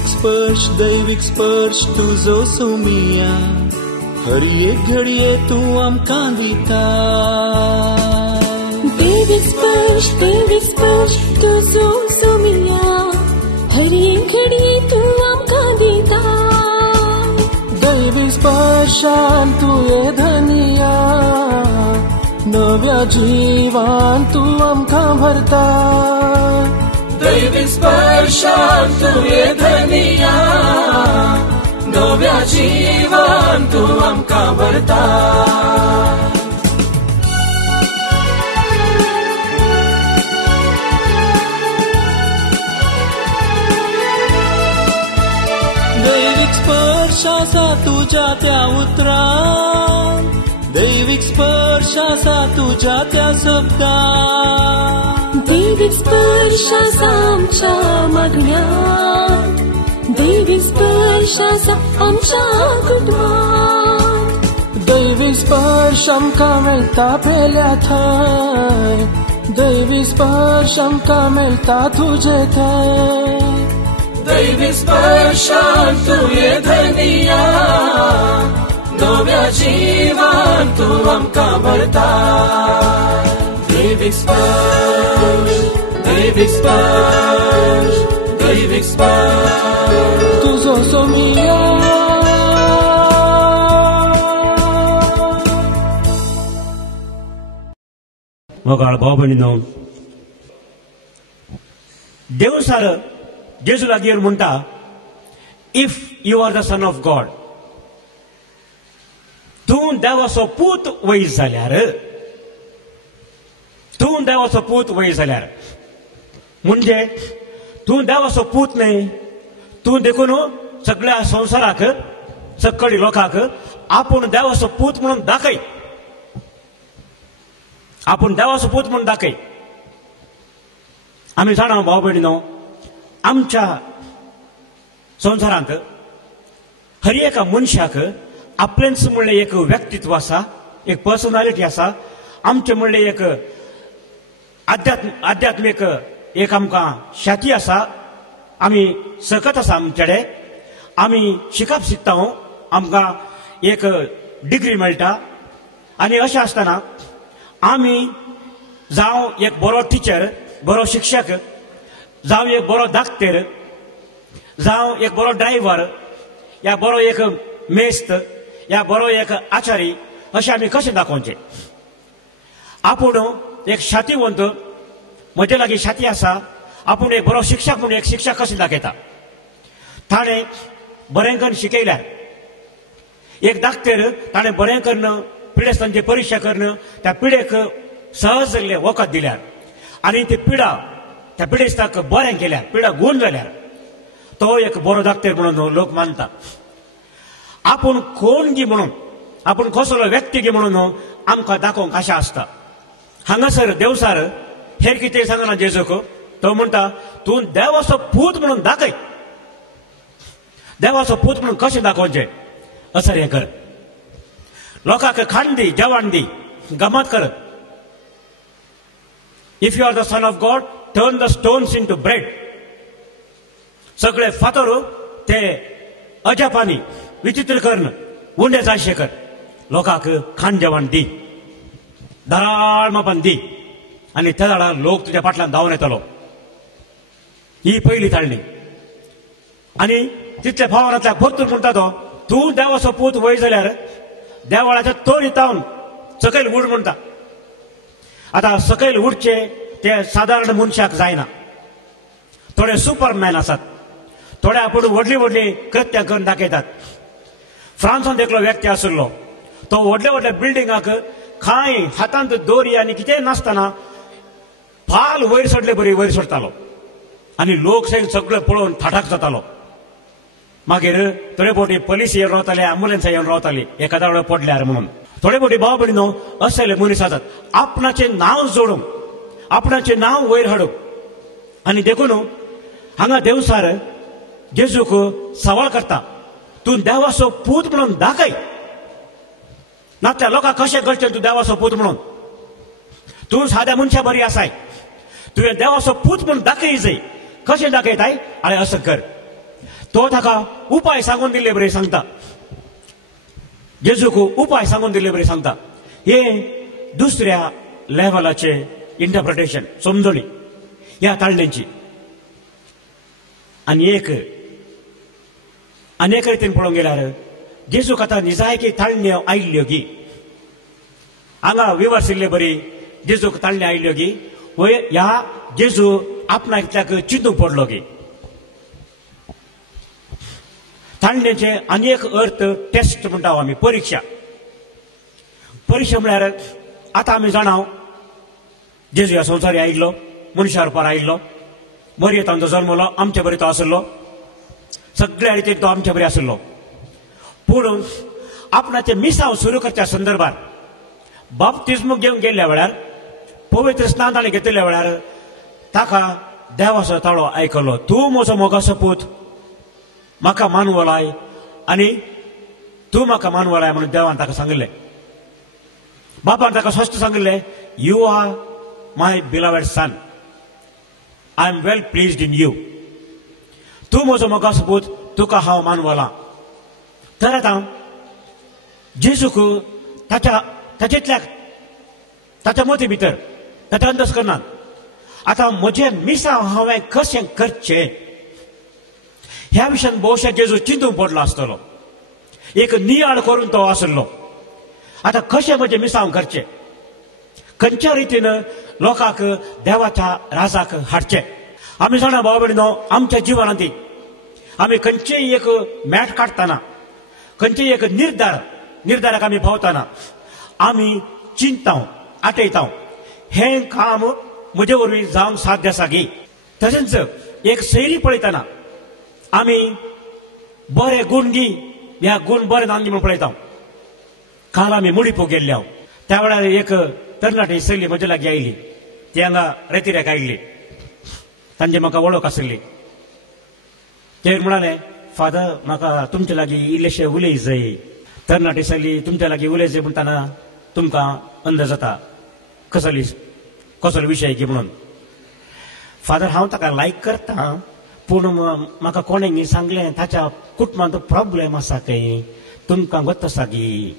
दैविक स्पर्श तुझो सोमिया हर एक घडये तू आमकां दिता दैविक स्पर्श तुझो सोमिया हर एक घडये तू आमकां दिता दैविक स्पर्शान तुये धनिया नव्या जीवान तू आमकां भरता दैविक स्पर्शान तुये धनिया नव्या जीवान तू आमकां भरता दैविक स्पर्श आसा तुझ्या त्या उतरान दैविक स्पर्श आसा तुझ्या त्या शब्दान दैविक स्पर्श आसा आमच्या मागण्यांत दैविक स्पर्श आसा आमच्या कुटुंबांत दैविक स्पर्श आमकां मेळटा पेल्या थंय दैविक स्पर्श आमकां मेळटा तुजे थंय दैविक स्पर्शान तुये धनिया नव्या जीवान तू आमकां भरता दैविक स्पर्श दैविक स्पर्श तुझो सोमिया मोगाळ भाव भयणीनो देव सार जेजू लागीं म्हणटा if you are the son of God तूं देवाचो पूत वयस जाल्यार तूं देवाचो पूत वयस जाल्यार म्हणजे तूं देवाचो पूत न्हय तूं देखून सगळ्या संवसाराक सकळी लोकांक आपूण देवाचो पूत म्हणून दाखय आपूण देवाचो पूत म्हणून दाखय आमी जाणा भाव भयणीनो आमच्या संवसारांत हर एका मनशाक आपलेंच म्हणलें एक व्यक्तित्व आसा एक पर्सनॅलिटी आसा आमचें म्हणलें एक आध्यात्मीक एक आमकां शाती आसा आमी सकत आसा आमचेडे आमी शिकप शिकता आमकां एक डिग्री मेळटा आनी अशें आसतना आमी जावं एक बरो टिचर बरो शिक्षक जावं एक बरो धाकटेर जावं एक बरो ड्रायव्हर या बरो एक मेस्त या बरो एक आचारी अशें आमी कशें दाखोवचें आपूण एक शातीवंत म्हजे लागीं शाती आसा आपूण एक बरो शिक्षक म्हणून एक शिक्षक कशें दाखयता ताणें बरें करून शिकयल्यार एक धाकटेर ताणें बरें करून पिडेस्तांची परिक्षा करून त्या पिडेक सहज वखद दिल्यार आनी ती पिडा त्या पिडेस्ताक बरें केल्यार पिडा गूण जाल्यार तो एक बरो धाकटेर म्हणून लोक मानता आपूण कोण गी म्हणून आपूण कसलो व्यक्ती गी म्हणून आमकां दाखोवंक आशा आसता हांगासर देवसार हेर कितें सांगना जेजूक तो म्हणटा तूं देवाचो पूत म्हणून दाखय देवाचो पूत म्हणून कशें दाखोवचें असर हें कर लोकांक खाण दी जेवण दी गमत कर if you are the son of God turn the stones into bread सगळे फातर ते अजापानी विचित्र करून उंडे जायशे कर लोकांक खाण जेवण दी धराळ मापान दी आनी त्या झाडार लोक तुज्या फाटल्यान धांवन येतलो ही पयली ताळणी आनी तितल्या भावनांतल्या भरपूर म्हणटा तो तूं देवाचो पूत वय जाल्यार देवाळाच्या तोरी तावन सकयल उड म्हणटा आतां सकयल उडचे ते सादारण मनशाक जायना थोडे सुपरमॅन आसात थोडे आपूण व्हडली व्हडली कृत्यां करून दाखयतात फ्रांसांत एकलो व्यक्ती आशिल्लो तो व्हडल्या व्हडल्या बिल्डिंगाक खांय हातांत दोरी आनी कितेंय नासतना फाल वयर सोडले बरी वयर सोडटालो आनी लोक सगळे पळोवन थाटाक जातालो मागीर थोडे फावटी पुलीस येवन रावताले अँब्युलन्स येवन रावताली एखाद्या वेळा पडल्यार म्हणून थोडे फावटी भाव भयणीनो असले मनीस आसात आपणाचें नांव जोडूंक आपणाचें नांव वयर हाडूंक आनी देखून हांगा देवसार जेजूक सवाल करता तूं देवाचो पूत म्हणून दाखय नातल्या लोकांक कशें करचें तूं देवाचो पूत म्हणून तूं साद्या मनशा बरी आसाय तुवें देवाचो पूत म्हणून दाखय जाय कशें दाखयताय आनी असं कर तो ताका उपाय सांगून दिले बरे सांगता. जेजूक उपाय सांगून दिले बरे सांगता. हे दुसऱ्या लेव्हलाचे इंटरप्रिटेशन समजणी ह्या ताळण्यांची. आणि अनेक रितीन पळोवंक गेल्यार जेजूक आतां निजायकी ताळण्यो आयिल्ल्यो गी. हांगा विवरसिल्ले बरी जेजूक ताळण्यो आयिल्ल्यो गी. ह्या जेजू आपणाक इतल्याक चिंतूंक पडलो गी. ताळण्याचे अनेक अर्थ टेस्ट म्हणटा आमी परीक्षा. परीक्षा म्हळ्यार आतां आमी जाणाव जेजू ह्या संवसारी आयिल्लो, मनशा रुपार आयिल्लो, मरये तांचो जल्मलो, आमचे बरे तो आसलो, सगळ्या रितीन तो आमचे बरे आसलो. पूण आपणाचे मिसांव सुरू करच्या संदर्भात बाप्तिस्म घेवन गेल्ल्या वेळार, पवित्र स्नान घेतल्या वेळार ताका देवाचो ताळो आयकलो. तूं म्हजो मोगाचो पूत, म्हाका मानवो लाय आनी तूं म्हाका मानवो लाय म्हणून देवान ताका सांगले. बापान ताका स्पश्ट सांगले, you are my beloved son, I am well pleased in you. तूं म्हजो मोगाचो पूत, तुका हांव मानवला. तर आतां जेजूक ताचेंतल्याक ताच्या मती भितर ताच्या अंतस्करणांत आतां म्हजें मिसांव हांवें कशें करचें ह्या विशयान भोवशे जेजू चिंतूंक पडलो आसतलो. एक नियाळ करून तो आसलो. आतां कशें म्हजें मिसांव करचें, खंयच्या रितीन लोकांक देवाच्या राजाक हाडचें. आमी जाणा भाव भयणीनो, आमच्या जिवनांत आमी खंयचेय एक मॅट काडटना, खंयचेय एक निर्धाराक आमी पावतना आमी चिंताव आटयताव हें काम म्हजे वरवीं जावंक साध्य आसा गी. तशेंच एक सैरी पळयतना आमी बरे गुण गी, ह्या गुण बरे नांदी म्हूण पळयता. काल आमी मुडीपो गेल्ले हांव, त्या वेळार एक तरणाटी सैली म्हजे लागीं आयली. ती हांगा रेतिऱ्याक आयिल्ली. तांची म्हाका वळख आसली. ते म्हणाले, फादर म्हाका तुमचे लागीं इल्लेशें उलय जाय. तरणाटी सैली तुमच्या लागीं उलयचें म्हणटाना तुमकां अंदाज जाता कसलो विशय की म्हणून. फादर हांव ताका लायक करता, पूण म्हाका कोणेंय सांगलें ताच्या कुटुंबांत प्रॉब्लेम आसा खंय, तुमकां गोत आसा गी.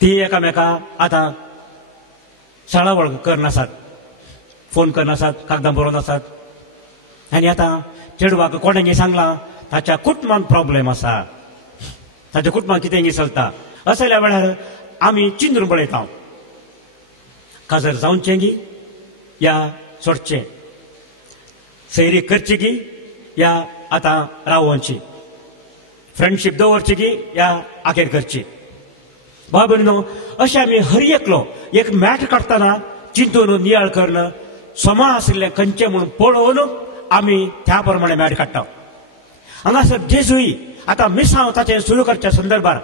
ती एकामेका आतां शाळा वळख करनासात, फोन करनासात, कागदां बरोवनासात. आनी आतां चेडवाक कोणेंय सांगलां ताच्या कुटुंबांत प्रॉब्लेम आसा, ताच्या कुटुंबांत कितेंय चलता. असल्या वेळार आमी चिंतून पळयता, काजर जावचें गी या सोडचें, सैरी करची गी या आतां रावोवची, फ्रेंडशीप दवरची गी या आखेर करची. भाव भयणीनो, अशें आमी हर एकलो एक मॅट काडटना चिंतून नियाळ करून समा आशिल्लें खंयचें म्हणून पळोवन आमी त्या प्रमाणे मॅट काडटा. हांगासर जेजूय आतां मिसांव ताचें सुरू करच्या संदर्भात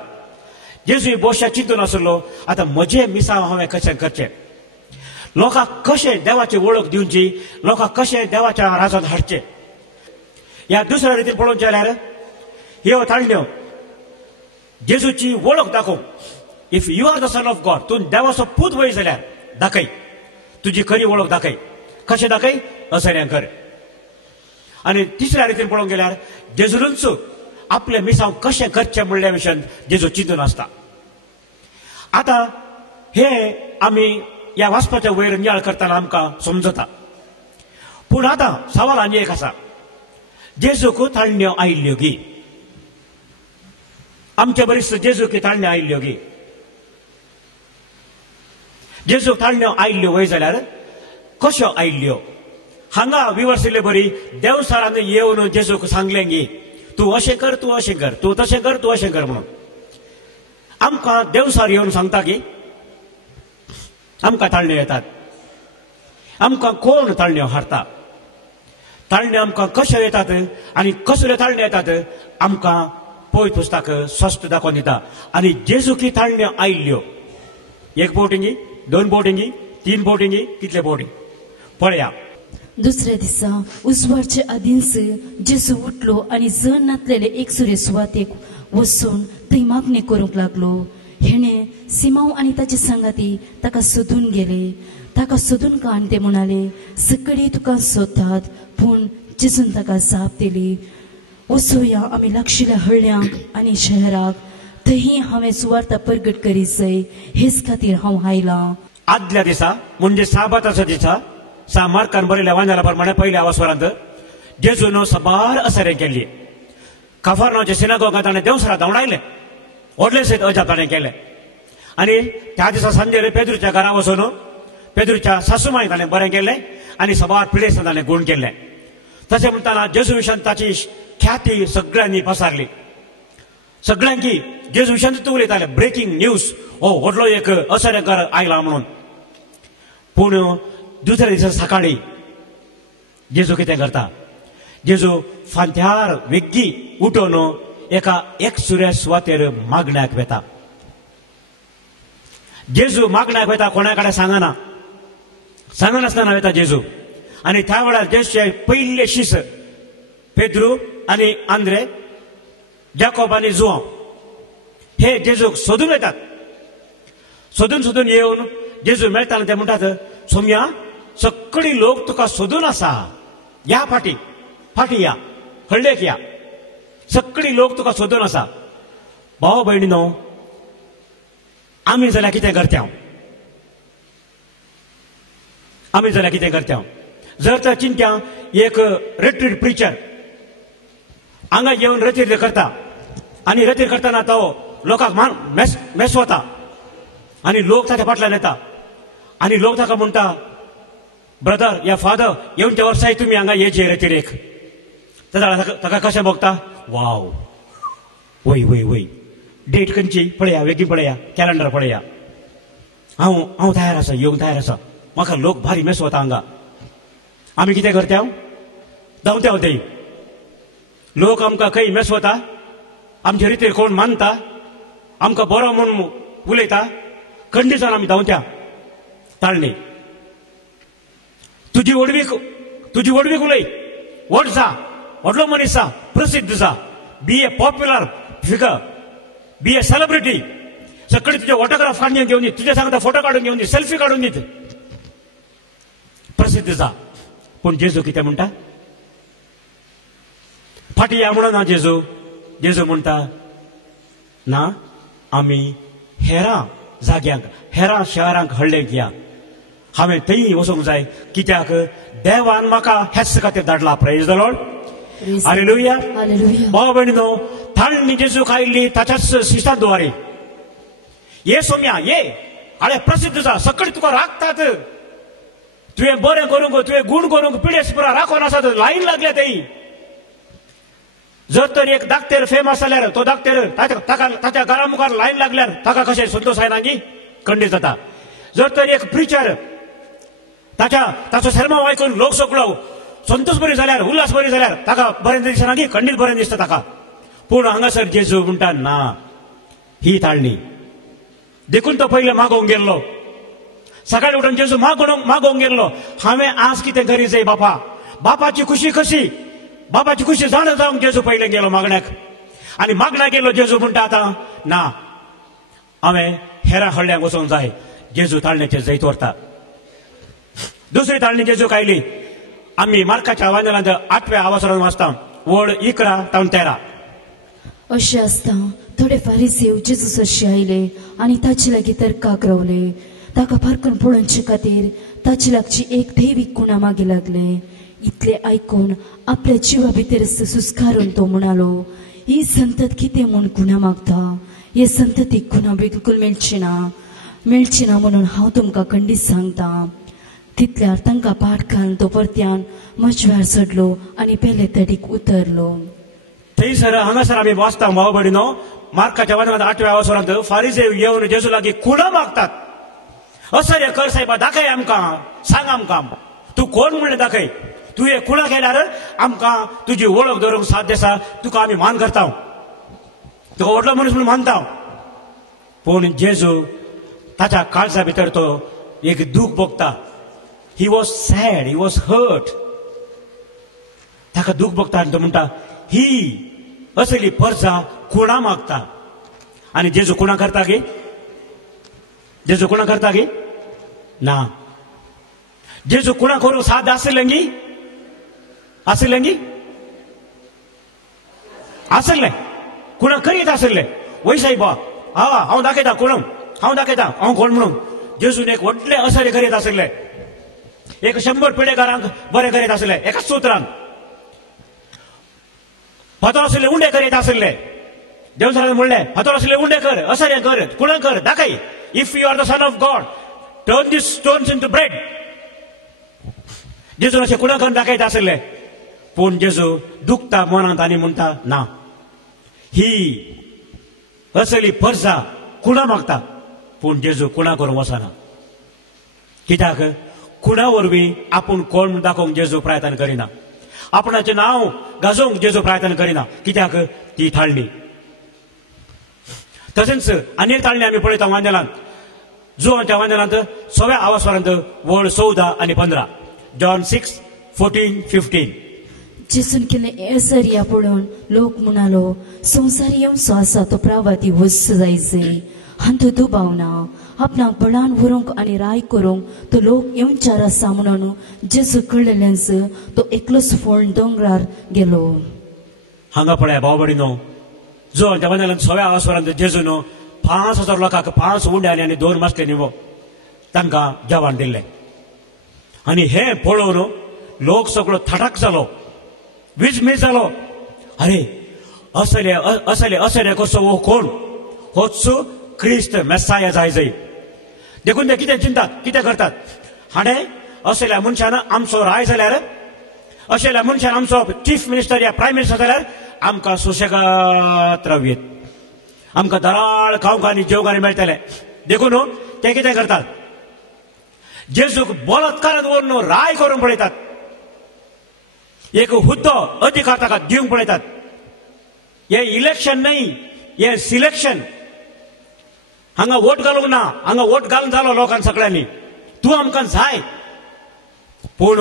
जेजूय भोवशा चिंतून आसलो, आतां म्हजें मिसांव हांवें कशें करचें, लोकांक कशें देवाची वळख दिवची, लोकांक कशें देवाच्या राजांत हाडचें. ह्या दुसऱ्या रितीन पळोवचें जाल्यार ह्यो ताळण्यो जेजूची वळख दाखोवंक. If you are the son of God, तूं देवाचो पूत वय जाल्यार दाखय, तुजी खरी वळख दाखय. कशें दाखय, असलें कर. आनी तिसऱ्या रितीन पळोवंक गेल्यार जेजूनच आपले मिसांव कशें करचें म्हणल्या विशयान जेजू चिंतून आसता. आतां हे आमी ह्या वाचपाच्या वयर नियाळ करतना आमकां समजता. पूण आतां सवाल आनी एक आसा, जेजूक ताळण्यो आयिल्ल्यो गी. आमचे बरीच जेजूक ताळण्यो आयिल्ल्यो गी. जेजूक ताळण्यो आयिल्ल्यो वय जाल्यार कश्यो आयिल्ल्यो. हांगा विवरसिल्ले बरी देवसारान येवन जेजूक सांगलें गी, तूं अशें कर, तूं अशें कर, तूं तशें कर, तूं अशें कर म्हणून. आमकां देवसार येवन सांगता की आमकां ताळण्यो येतात. आमकां कोण ताळण्यो हाडटा, ताळण्यो आमकां कश्यो येतात आनी कसल्यो ताळण्यो येतात आमकां पवित्र पुस्तक स्पश्ट दाखोवन दिता. आनी जेजूकी ताळण्यो आयिल्ल्यो, एक बोटिंगी, 2 बोटिंगी, 3 बोटिंगी, कितले बोटी पळया. दुसऱ्या दिसा उजवाडचे आदींच जेजू उठलो आनी जण नातलेले एक सुरे सुवातेक वचून थंय मागणी करूंक लागलो. हेणे सिमांव आनी ताचे संगाती ताका सोदून गेले. ताका सोदून काण ते म्हणाले, सकळी तुका सोदतात. पूण जेजून ताका जाप दिली, वसोया आमी लागशिल्ल्या हळ्यांक आनी शहराक थंय हांवें सुवार्ता परगट करीसय हेच खातीर हांव आयलां. आदल्या दिसा म्हणजे साबाताच्या दिसा मार्कान बरयल्या वांजाला प्रमाणे पयल्या अवसरांत जेजून सबार असरें केल्ली. कफरनाहूमच्या सिनागोगांत ताणें देवसरां धांवडायले, व्हडले सयत अजाप ताणें केले. आनी त्या दिसा सांजेर पेद्रूच्या घरा वचून पेद्रूच्या सासूमांय ताणें बरें केलें आनी सबार पिडेसान ताणें गूण केले. तशें म्हणटाना जेजू विशयान ताची ख्याती सगळ्यांनी पसारली. सगळ्यांकी जेजू विशयान तूं उलयताले ब्रेकिंग न्यूज, हो व्हडलो एक असरेकार आयला म्हणून. पूण दुसऱ्या दिसा सकाळी जेजू कितें करता, जेजू फांत्यार वेग्गी उठून एका एक सुऱ्या सुवातेर मागण्याक वेता. जेजू मागण्याक वेता, कोणा कडेन सांगनासतना वेता जेजू. आनी त्या वेळार जेजूचे पयले शिस पेद्रू आनी आंद्रे, जाकोब आनी जुआंव हे जेजूक सोदून येतात. सोदून येवन जेजू मेळटाना ते म्हणटात, सोम्या सगळी लोक तुका सोदून आसा, या फाटी या, हळडेक या, सगळी लोक तुका सोदून आसा. भाव भयणीनो, आमी जाल्यार कितें करता? आमी जाल्यार कितें करता? जर तर चिंत्या एक रेट्रीट प्रिचर हांगा येवन रतीर करता आनी रतीर करतना तो लोकांक मेसवता आनी लोक ताच्या फाटल्यान येता आनी लोक ताका म्हणटा, ब्रदर या फादर येवच्या वर्साय तुमी हांगा येचे रतीरेक. ताका कशें बघता, वाव वय डेट खंयची पळया, वेगळी पळया, कॅलेंडर पळया, हांव तयार आसा, येवंक तयार आसा, म्हाका लोक भारी मेसवता हांगा. आमी कितें करता? धांवता थंय. लोक आमकां खंय मेसवता, आमचे रितीर कोण मानता, आमकां बरो म्हूण उलयता, खंडीसान आमी धांवता. ताळणी तुजी वडवीक उलय, व्हड जा, व्हडलो मनीस जा, प्रसिद्ध जा, be a popular figure, be a celebrity, सगळी तुझे ऑटोग्राफ काढून घेऊन ये, तुझ्या सांगता फोटो काढून घेऊन ये, सेल्फी काढून घेत, प्रसिद्ध जा. पण जेजू कितें म्हणटा? फाटी या म्हणून ना जेजू म्हणटा, ना, आमी हेरां जाग्यांक, हेरां शहरांक हळडेक या. हांवें थंय वचूंक जाय, कित्याक देवान म्हाका हेच खातीर धाडला. Praise the Lord, hallelujah. भाव भयणीनो, थाळणी जेजूक आयिल्ली ताच्याच शिश्टान द्वारे. ये सोम्या ये, हाळे प्रसिद्ध जा, सगळी तुका राखतात, तुवें बरें करूंक, तुवें गूण करूंक पिडेस पुरा राखून आसात, लायन लागल्या थंय. जर तर एक धाकटेर फेमस जाल्यार तो धाकटेर ताच्या घरा मुखार लायन लागल्यार ताका कशें संतोश जायना, खंडीत जाता. जर तर एक प्रिचर ताचो sermon आयकून लोक सगळो संतोष बरी जाल्यार, उल्हास बरी जाल्यार ताका बरें दिसना, खंडीत बरें दिसता ताका. पूण हांगासर जेजू म्हणटा, ना, ही ताळणी. देखून तो पयले मागोवंक गेल्लो, सकाळी उठून जेजू मागोवंक गेल्लो, हांवें आज कितें करी जाय बापा, बापाची खुशी कशी, बापाची खुशी जावंक जेजू पयले गेलो मागण्याक. आनी मागण्याक गेलो जेजू म्हणटा, आतां ना, हांवें हेरां हळड्यांक वचोंक जाय. जेजू ताळणेचेर जैत व्हरता. दुसरी ताळणी जेजूक आयली. आमी मार्काच्या वांजलांत 8व्या अवसरान वाचता, वड 11-13. अशें आसता थोडे फारिसेव जेजू सरशी आयले आनी ताचे लागीं तर्काक रावले. ताका फारकून पळोवचे खातीर ताचे लागची एक दैवीक गुणा मागे लागले. इतले आयकून आपल्या जिवा भितरच सुस्कारून तो म्हणालो, ही संतत कितें म्हूण गुणा मागता? हे संततीक गुणा बिलकुल मेळची ना म्हणून हांव तुमकां खंडीत सांगता. तितल्यार तांकां पाठ घालून तो परत्यान मजव्यार चडलो आनी पेले तडीक उतरलो. थंयसर हांगासर आमी वाचता, भाव भयणीनो, मार्काच्या वाचनांत 8व्या अवसरांत फारिसेव येवन जेजू लागीं कुणां मागतात. असं कर साहेबा, दाखय आमकां, सांग आमकां, तूं कोण म्हणलें दाखय. तुवें कुणां केल्यार आमकां तुजी वळख धरूंक साध्य आसा, तुका आमी मान करता, तुका व्हडलो मनीस म्हणून मानता. पूण जेजू ताच्या काळजा भितर तो एक दूख भोगता. He was sad, he was hurt. ताका दूख भोगता आनी तो म्हणटा, ही असली परजा कुणां मागता. आनी जेजू कुणां करता गे? जेजू कुणां करता गे? ना. जेजू कुणां करूंक साध्य आसलें गी? आसले कुणा करीत आसले वैसाई बा हांव दाखयता कोण हांव दाखयता हांव कोण म्हणून जेजून एक व्हडले असरे करीत आसले एक 100 पिडेकारांक बरे करीत आसले एकाच सूत्रान फातर आसले उंडे करीत आसले देवसरान म्हणले फातर आसले उंडे कर असरे कर कुणा कर दाखय if you are the son of God turn this stones into bread जेजून अशें कुणा करून दाखयत आसले पूण जेजू दुखता मनांत आनी म्हणटा ना ही असली परसा कुणा मागता पूण जेजू कुणा करूंक वचना कित्याक कुणा वरवीं आपूण कोण दाखोवंक जेजू प्रयत्न करिना आपणाचें नांव गाजोवंक जेजू प्रयत्न करिना कित्याक ती थाळणी तशेंच आनी एक थाळणी आमी पळयता वांजेलांत जुवांच्या वांजेलांत 6व्या आवासवरांत वळ 14 आनी 15 जॉन 6:14-15 जेसून केले असर पळोवन लोक म्हणालो संवसार येवचो आसा तो प्रवादी वच जायचे हांव तो दुबावना आपणाक बळान व्हरूंक आनी राय करूंक तो लोक येवचार आसा म्हणून जेजू कळलेल्याच तो एकलोच फोण दोंगरार गेलो. हांगा पळया भाव भयणीनो जो देवान 6व्या आवासवरांत जेजून 5,000 लोकांक 5 उंड्यांनी आनी 2 मासले निवो तांकां जेवण दिल्लें आनी हें पळोवन लोक सगळो थाटाक जालो विजमीज जालो अरे असले असले असले कसो वो कोण होच क्रिस्त मेस्साया जाय जाय देखून ते कितें चिंतात कितें करतात हाणें असल्या मनशान आमचो राय जाल्यार असल्या मनशान आमचो चीफ मिनिस्टर या प्रायम मिनिस्टर जाल्यार आमकां सुशेगाद रावयेत आमकां दराळ खावंक आनी जेवंक मेळटलें देखून ते कितें करतात जेजूक बलात्कारांत व्हरून राय करूंक पळयतात एक हुद्दो अधिकार ताका दिवंक पळयतात हे इलेक्शन न्हय हे सिलेक्शन हांगा वोट घालूंक ना हांगा वोट घालून जालो लोकांक सगळ्यांनी तूं आमकां जाय पूण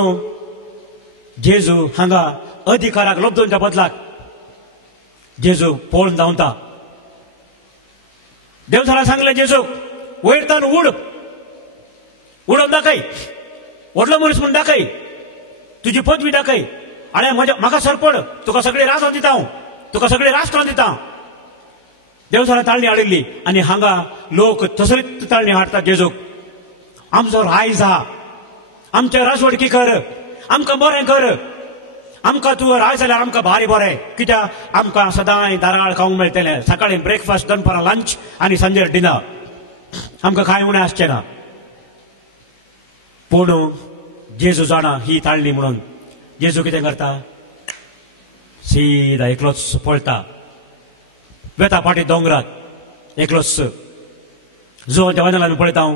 जेजू हांगा अधिकाराक लबदोवच्या बदलाक जेजू पळोवन धांवता देवसरान सांगलें जेजूक वयरतान उडोवन दाखय व्हडलो मनीस म्हूण दाखय तुजी पदवी दाखय आनी म्हाका सरपड तुका सगळी रास दिता हांव तुका सगळी राष्ट्रां दिता देवसरान ताळणी हाडिल्ली आनी हांगा लोक थसरीत ताळणी हाडटात जेजूक आमचो राय जा आमचे राजवडकी कर आमकां बरें कर आमकां तूं राय जाल्यार आमकां भारी बरें कित्याक आमकां सदांय दाराळ खावंक मेळटलें सकाळीं ब्रेकफास्ट दनपारां लंच आनी सांजेर डिनर आमकां कांय उणें आसचें ना पूण जेजू जाणा ही ताळणी म्हणून जेजू कितें करता सीदा एकलोच पळटा वेता पाटी दोंगरात एकलोच जो देवान पळयता हांव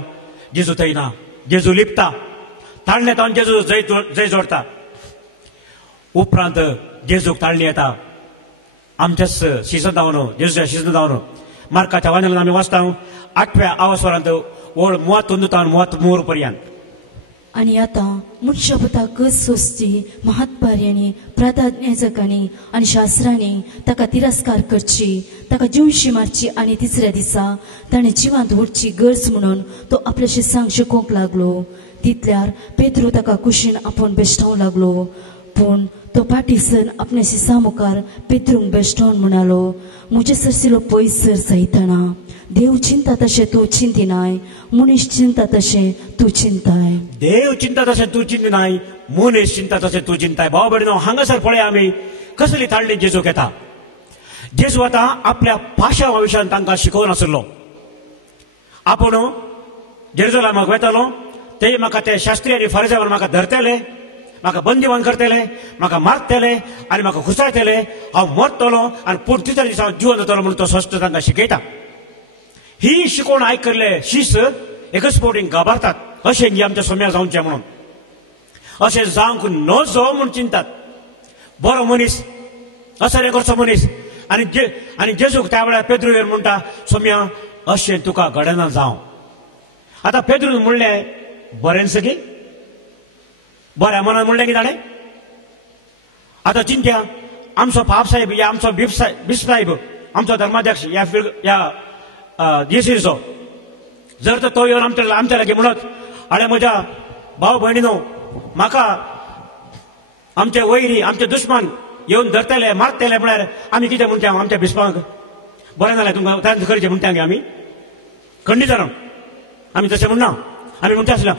जेजू थंय ना जेजू लिपता ताळणे तावन जेजू जय जोडता उपरांत जेजूक ताळणी येता आमच्याच शिजन जावन जेजूच्या शिजन जावन मार्काच्या वांजेलान आमी वाचता 8व्या आवासवरांत वळ 31 पर्यंत आणि आता मुख्यपता कस सोसची महात्पार्यांनी प्राधान्याजकांनी आणि शास्त्रांनी ताका तिरस्कार करची ताका जिवशी मारची आणि तिसऱ्या दिसा ताणें जिवांत उठची गरज म्हणून तो आपल्याशी सांग शिकोवंक लागलो तितल्यार पेद्रू ताका कुशीन आपूण बेश्टावंक लागलो पूण तो फाटीसन आपल्याशी सामुखार पेद्रूंक बेश्टावन म्हणालो म्हजे सरसिलो पयस सर सयतना देव चिंता तशें तूं चिंतिनाय मनीस चिंता तशें तूं चिंताय देव चिंता तशें तूं चिंतिनाय मनीस चिंता तशें तूं चिंताय भाव भयणीनो हांगासर पळय आमी कसली ताळणी जेजूक येता जेजू आतां आपल्या भाशा विशयान तांकां शिकोवन आसलो आपूण जेरुसलेमाक वेतालो ते म्हाका ते शास्त्री आनी फरिसांवर म्हाका धरतले म्हाका बंदिवान करतले म्हाका मारतले आनी म्हाका खुसायतले हांव मरतलो आनी पूण तिसऱ्या दिसा हांव जिवन जातलो म्हणून तो स्पश्ट तांकां शिकयता ही शिकोवन आयकल्ले शिस एकच फावटी गाबारतात अशें न्ही आमच्या सोम्यार जावचें म्हणून अशें जावंक नजो म्हूण चिंतात बरो मनीस असले करचो मनीस आनी जेजूक त्या वेळार पेद्रूयेर म्हणटा सोम्या अशें तुका घडना जावं आतां पेद्रून म्हणलें बरें सगी बऱ्या मनान म्हणलें की ताणें आतां चिंत्या आमचो पाप साहेब या आमचो बिस्प साहेब आमचो धर्माध्यक्ष या येसीचो जर तर तो येवन आमच्या लागीं म्हणत आळे म्हज्या भाव भयणीनो म्हाका आमचे वैरी आमचे दुश्मन येऊन धरतले मारतले म्हळ्यार आमी कितें म्हणटा आमच्या बिस्पांक बरें जालें तुमकां तांचे करचें म्हणटा गे आमी खंडीत जालो आमी तशें म्हणना आमी म्हणटा आसलो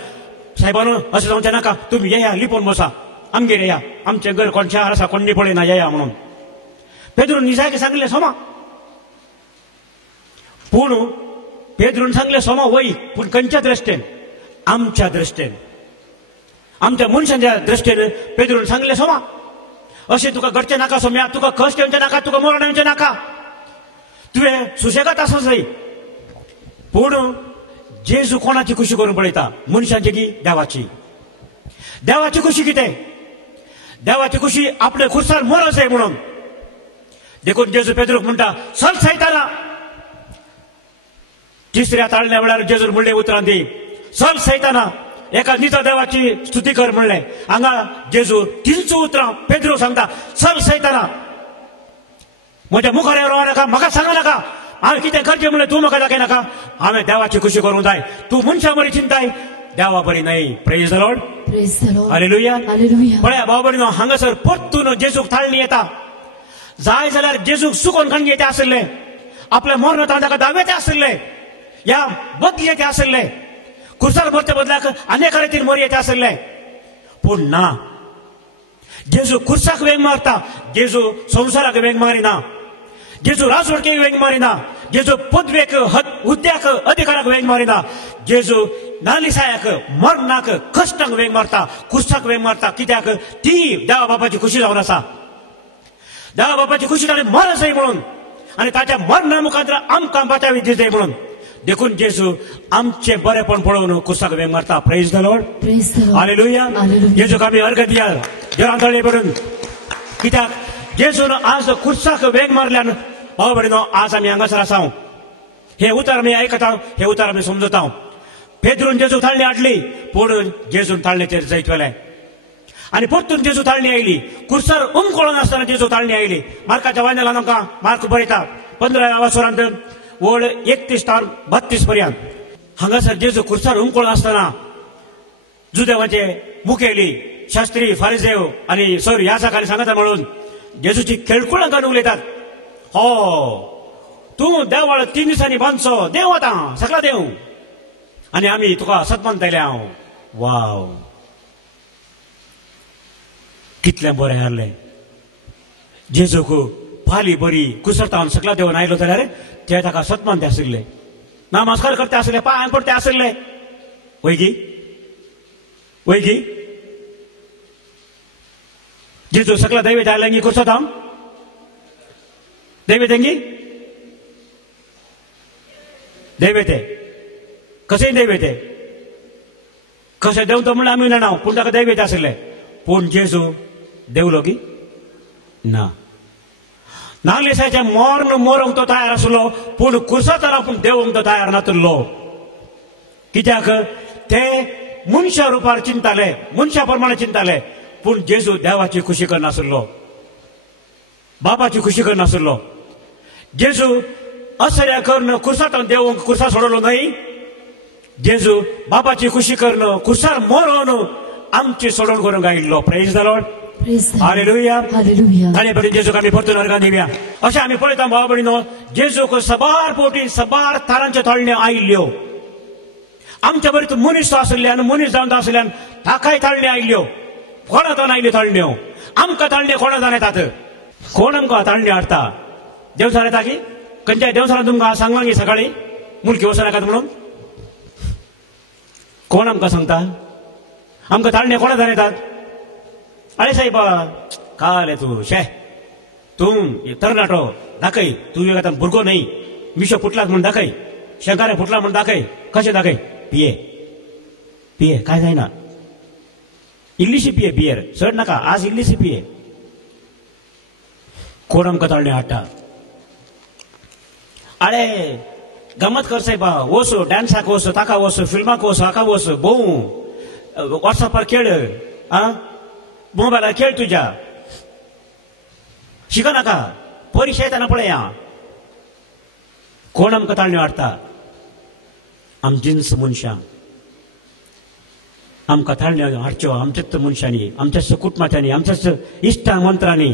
साहेबानो अशें जावचें नाका तुमी येया लिपोवन बसा आमगेर येया आमचें घर कोण शार आसा कोणी पळयना येया म्हणून पेद्रून निजायके सांगलें सोमा पूण पेद्रून सांगलें सोमा वय पूण खंयच्या दृश्टेन आमच्या दृश्टेन आमच्या मनशांच्या दृश्टेन पेद्रून सांगलें सोमा अशें तुका घडचें नाका सोम्या तुका कश्ट येवचें नाका तुका मरण येवचें नाका तुवें सुशेगाद आसा जाय पूण जेजू कोणाची खुशी करून पळयता मनशांची की देवाची देवाची खुशी कितें देवाची खुशी आपले खुर्सार मर जाय म्हणून देखून जेजू पेद्रूक म्हणटा चल सैताना तिसऱ्या ताळण्या वेळार जेजून म्हणलें उतरां दी चल सैताना एका निजा देवाची स्तुती कर म्हणलें हांगा जेजू तिनचो उतरां पेद्रू सांगता चल सैताना म्हज्या मुखार रावं नाका म्हाका सांगू नाका हांवें कितें करचें म्हणलें तूं म्हाका दाखय नाका हांवें देवाची खुशी करूंक जाय तूं मनशां बरी चिंताय देवा बरी न्हय प्रेज द लॉर्ड हालेलुया पळया भाव भयणीनो हांगासर परतून जेजूक थाळणी येता जाय जाल्यार जेजूक सुकोवन खणगे येते आसले आपल्या मरणांत ताका दावेते आसले या बदली येते आसले खुर्सार मरच्या बदलाक अनेका रितीन मर येते आसले पूण ना जेजू खुर्साक वेग मारता जेजू संवसाराक वेग मारिना जेजू राजवडकेक वेग मारिना जेजू पदवेक हुद्द्याक अधिकाराक वेग मारिना जेजू नालिसायाक मरणाक कश्टांक वेग मारता खुर्साक वेग मारता कित्याक ती देवा बापाची खुशी जावन आसा देवा बापाची खुशी ताणें मर जाय म्हणून आनी ताच्या मरणा मुखार आमकां बचावी दिवं जाय म्हणून देखून जेजू आमचे बरेपण पळोवन खुर्साक वेग मारता प्रेज द लॉर्ड हालेलुया जेजूक आमी अर्घ दिया देवान तळे भरून कित्याक जेजून आज खुर्साक वेग मारल्यान भाव भयणीनो आज आमी हांगासर आसा हे उतर आमी आयकता हे उतर आमी समजता पेद्रून जेजू थाळणी हाडली पूण जेजून थाळणेचेर जैत वेलें आनी परतून जेजू थाळणी आयली खुर्सार उमकोळून आसतना जेजू थाळणी आयली मार्काच्या वायनेलान आमकां मार्क बरयता 15व्या वासरांत वड 31 तार 32 पर्यंत हांगासर जेजू खुर्सार उमकोळून आसतना जुदेवाचे मुखेली शास्त्री फारिजेव आनी सर याजकांनी सांगता म्हणून जेजूची खेळकुळां घालून उलयतात हो तूं देवळ 3 दिसांनी बांदचो देव आतां सगळा देव आनी आमी तुका सतमान दिलें हांव वाव कितलें बरें हारलें जेजूक फाली बरी कुसरतावन सगळा देवन आयलो जाल्यार ते ताका सतमान ते आशिल्ले नमस्कार करते आसले पांय पडते आसले वैगी वैगी जेजू सगळा दैवेत आयलेंगी कुसरता दैवेतेंगी दैवेते कशें दैवेते कशें देंवतो म्हणल्यार आमी जाणाव पूण ताका दैवेत आसले पूण जेजू देवलो की ना नागलेसाच्या मरोंक तो तयार आसलो पूण कुर्साताना पूण देवोंक तो तयार नासलो कित्याक ते मनशा रुपार चिंताले मनशा प्रमाणे चिंताले पूण जेजू देवाची खुशी करनासलो बापाची खुशी करनासलो जेजू असर्या करून कुर्सातान देवोंक कुर्सा सोडलो न्हय जेजू बापाची खुशी करून कुर्सार मरोन आमची सोडून करूंक आयिल्लो प्रेज द लॉर्ड हालेलुया ताणे बरें जेजूक आमी परतून अर्गां दिवया अशें आमी पळयता भाव भयणीनो जेजूक सबार पोटी सबार थारांच्यो थाळण्यो आयिल्ल्यो आमच्या बरें मनीस आसल्यान मनीस जावन आसल्यान ताकाय थाळण्यो आयिल्ल्यो कोणातून आयल्यो थाळण्यो आमकां थाळण्यो कोणातून येतात कोण आमकां थाळण्यो हाडटा देवसार येता की खंयच्याय देवसारान तुमकां सांगलां की सकाळी मुलकी वचनाकात म्हणून कोण आमकां सांगता आमकां थाळण्यो कोणातून येतात अरे साहेब काले तू शे तू तरणाटो दाखय तू एक आतां भुरगो न्हय मिशो फुटला म्हूण दाखय शंकारे फुटला म्हूण दाखय कशें दाखय पिये पिये काय जायना इल्लीशी पिये बियर चड नाका आज इल्लीशी पिये कोण आमकां ताळण्यो हाडटा अरे गमत कर साहेब वच डान्साक वच ताका वच फिल्माक वच हाका वच भोव वॉट्सॅपार खेळ आं मोबायलार खेळ तुज्या शिकनाका परीक्षा येताना पळया कोण आमकां ताळण्यो हाडटा आमचींच मनशां आमकां थाळण्यो हाडच्यो आमच्याच मनशांनी आमच्याच कुटुंबाच्यांनी आमच्याच इश्टा मंत्रांनी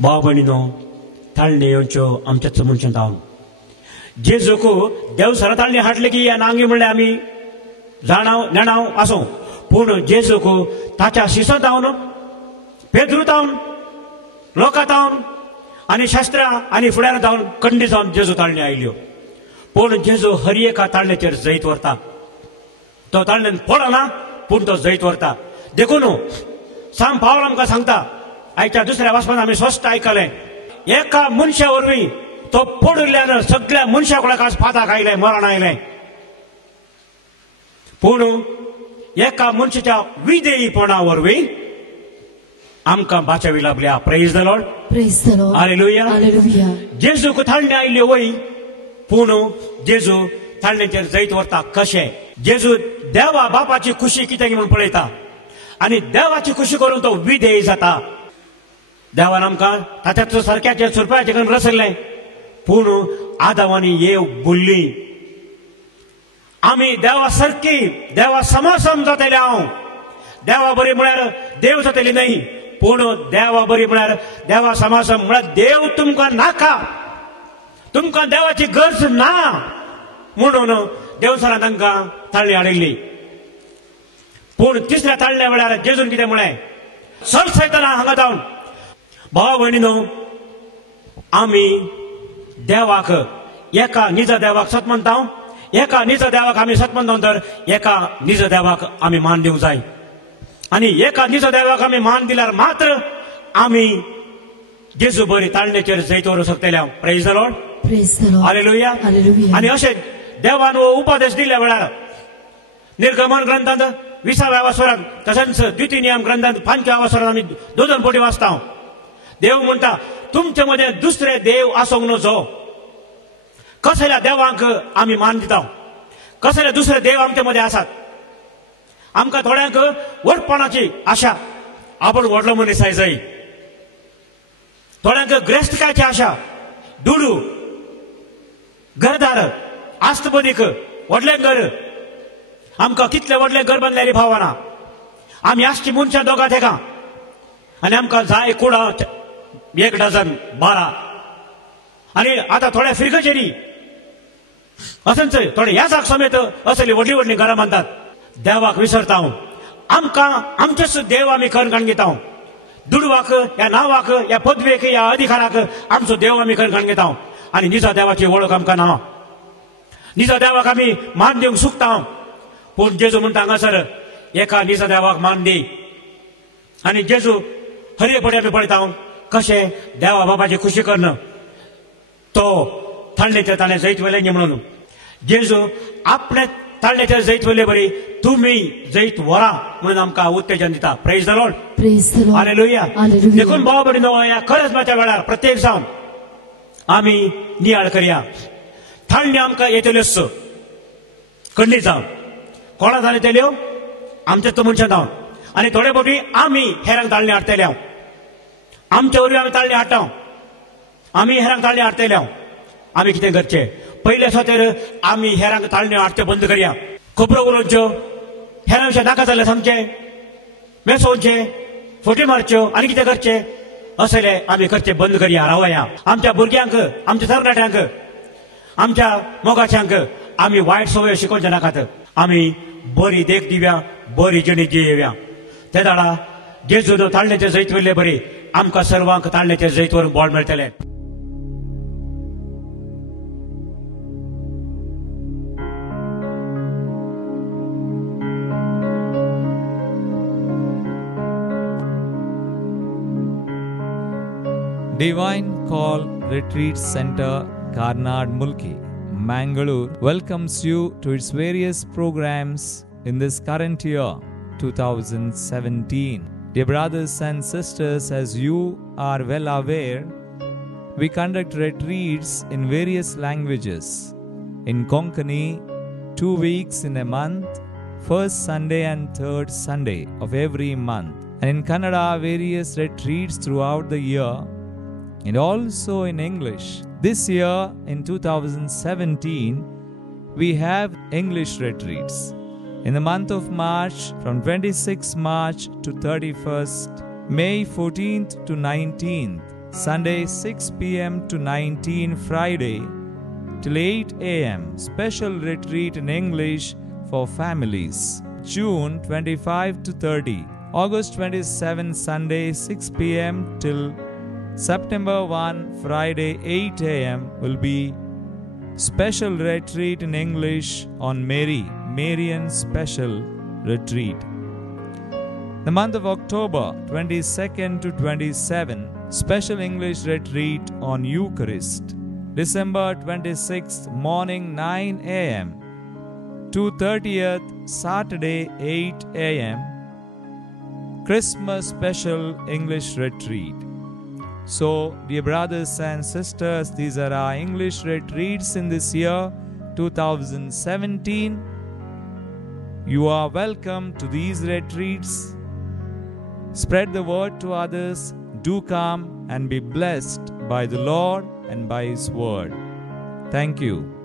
भाव भयणीनो ताळणे येवच्यो आमच्याच मनशांत हांव जेजूक देव सर ताळणे हाडले की नांगी म्हणले आमी जाणाव नेणाव आसूं पूण जेजूक ताच्या शिसांत हांवन पेद्रू जावन लोकां जावन आनी शास्त्रां आनी फुडार जावन कंडी जावन जेजू ताळणे आयल्यो पूण जेजू हर एका ताळण्याचेर जैत व्हरता तो ताळण्यान पडना पूण तो जैत व्हरता देखून सांग पावल आमकां सांगता आयच्या दुसऱ्या वाचपान आमी स्पश्ट आयकलें एका मनशा वरवीं तो पडल्यान सगळ्या मनशा कडेन आज फाताक आयलें मरण आयलें पूण एका मनशाच्या विधेयीपणा वरवीं आमकां बाचावी लाभल्या प्रेज द लॉर्ड हालेलुया जेजूक ताळणे आयल्यो वय पूण जेजू ताळण्याचेर जैत व्हरता कशें जेजू देवा बापाची खुशी कितें म्हणून पळयता आनी देवाची खुशी करून तो विधेय जाता देवान आमकां ताच्याच सारक्याचे सुरपाचे करून रचयल्लें पूण आदावानी येव बुल्ली आमी देवा सारकी देवा समासम जातले हांव देवा बरी म्हळ्यार देव जातली न्हय पूण देवा बरी म्हळ्यार देवा समासम म्हळ्यार देव तुमकां नाका तुमकां देवाची गरज ना म्हणून देवसरान तांकां ताळणी हाडिल्ली पूण तिसऱ्या ताळण्या वेळार जेजून कितें म्हळें चल सैताना हांगा जावन भावा भयणीनो आमी देवाक एका निज देवाक सत म्हणटा एका निज देवाक आमी सत म्हणटा तर एका निज देवाक आमी मान दिवंक जाय आनी एका निज देवाक आमी मान दिल्यार मात्र आमी जेजू बरी ताळणेचेर जैत व्हरूंक शकतले प्रेज द लॉर्ड हालेलुया आनी अशें देवान उपदेश दिल्ल्या वेळार निर्गमन ग्रंथांत 20व्या वासरांत तशेंच द्वितीय नियम ग्रंथांत 5व्या वासरांत आमी दोन फावटी वाचता देव म्हणटा तुमचे मध्ये दुसरे देव आसूंक नजो कसल्या देवाक आमी मान दिता कसले दुसरे देव आमचे मध्ये आसात आमकां थोड्यांक व्हडपणाची आशा आपण व्हडलो मनीस जाय थोड्यांक ग्रेस्तकाची आशा दुडू घरदार आस्तबदीक व्हडलें घर आमकां कितले व्हडलें घर बांदलेली भावना आमी आसची मनशां दोगां तेका आनी आमकां जाय कुडा 1 डझन 12 आनी आतां थोडे फ्रिगचेरी असंच थोडे याजाक समेत असली व्हडली व्हडली घरां बांदतात देवाक विसरता आमकां आमचेच देव आमी कणगाण घेता दुडवाक ह्या नांवाक ह्या पदवेक ह्या अधिकाराक आमचो देव आमी कणगाण घेता आनी निजा देवाची वळख आमकां ना निजा देवाक आमी मान दिवंक सुकता पूण जेजू म्हणटा हांगासर एका निजा देवाक मान दी आनी जेजू हर एक आमी पळयता कशें देवा बाबाची खुशी करन तो ताळणेचेर ताणें जैत वेलें म्हणून जेजू आपणे ताळणेचेर जैत वेले बरी तुमी जैत व्हरा म्हणून आमकां उत्तेजन दिता प्रेज द लॉर्ड हालेलुया देखून भाव भयणीनो ह्या खरेजमाच्या वेळार प्रत्येक जावन आमी नियाळ करया ताळणी आमकां येतल्योच खंडीत जावन कोणा जाले तेल्यो आमच्या तो मनशां जावन आनी थोडे फावटी आमी हेरांक ताळणी हाडटले आमच्या वरवीं आमी ताळणी हाडटा आमी हेरांक ताळणी हाडटले आमी कितें करचें पयले सुवातेर आमी हेरांक ताळण्यो हाडच्यो बंद करया खबरो उलोवच्यो हेरांचे नाका जाल्यार सांगचें मेसोवचें फोटी मारच्यो आनी कितें करचें असले आमी करचें बंद करया रावया आमच्या भुरग्यांक आमच्या तरणाट्यांक आमच्या मोगाच्यांक आमी वायट संवय शिकोवचे नाकात आमी बरी देख दिव्या बरी जिणी जियेव्या ते दाडा जेजून ताळणेचेर जैत वेल्ले बरी आमकां सर्वांक ताळणेचेर जैत व्हरून बोड मेळटलें Divine Call Retreat Center, Karnad Mulki, Mangalore welcomes you to its various programs in this current year, 2017. Dear brothers and sisters, as you are well aware, we conduct retreats in various languages. In Konkani, 2 weeks in a month, first Sunday and third Sunday of every month. And in Kannada, various retreats throughout the year, and also in English. This year, in 2017, we have English retreats. In the month of March, from 26th March to 31st May 14th to 19th, Sunday 6 p.m. to 19 Friday till 8 a.m. Special retreat in English for families. June 25 to 30. August 27 Sunday 6 p.m. till September 1 Friday 8 a.m. will be special retreat in English on Mary, Marian special retreat. The month of October 22nd to 27, special English retreat on Eucharist. December 26th morning 9 a.m. to 30th Saturday 8 a.m. Christmas special English retreat. So, dear brothers and sisters, these are our English retreats in this year 2017. You are welcome to these retreats. Spread the word to others. Do come and be blessed by the Lord and by His word. Thank you.